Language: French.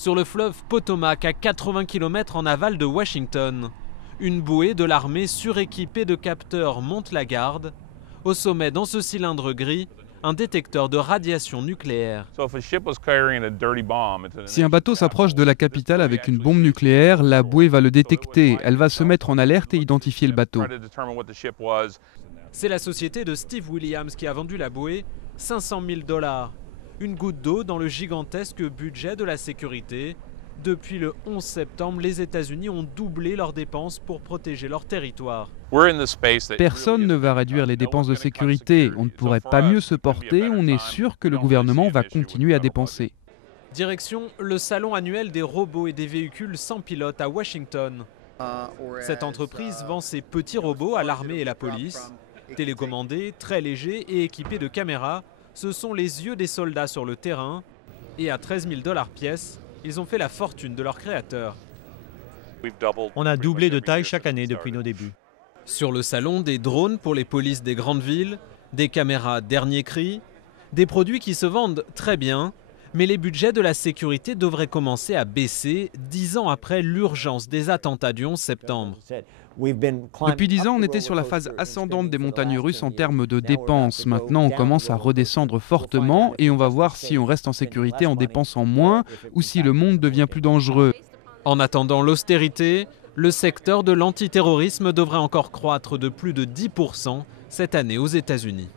sur le fleuve Potomac à 80 km en aval de Washington. Une bouée de l'armée suréquipée de capteurs monte la garde. Au sommet, dans ce cylindre gris, un détecteur de radiation nucléaire. Si un bateau s'approche de la capitale avec une bombe nucléaire, la bouée va le détecter. Elle va se mettre en alerte et identifier le bateau. C'est la société de Steve Williams qui a vendu la bouée 500 000 $. Une goutte d'eau dans le gigantesque budget de la sécurité. Depuis le 11 septembre, les États-Unis ont doublé leurs dépenses pour protéger leur territoire. Personne ne va réduire les dépenses de sécurité. On ne pourrait pas mieux se porter. On est sûr que le gouvernement va continuer à dépenser. Direction le salon annuel des robots et des véhicules sans pilote à Washington. Cette entreprise vend ses petits robots à l'armée et la police. Télécommandés, très légers et équipés de caméras, ce sont les yeux des soldats sur le terrain. Et à 13 000 $ pièce, ils ont fait la fortune de leur créateur. On a doublé de taille chaque année depuis nos débuts. Sur le salon, des drones pour les polices des grandes villes, des caméras dernier cri, des produits qui se vendent très bien, mais les budgets de la sécurité devraient commencer à baisser 10 ans après l'urgence des attentats du 11 septembre. Depuis 10 ans, on était sur la phase ascendante des montagnes russes en termes de dépenses. Maintenant, on commence à redescendre fortement et on va voir si on reste en sécurité en dépensant moins ou si le monde devient plus dangereux. En attendant l'austérité, le secteur de l'antiterrorisme devrait encore croître de plus de 10% cette année aux États-Unis.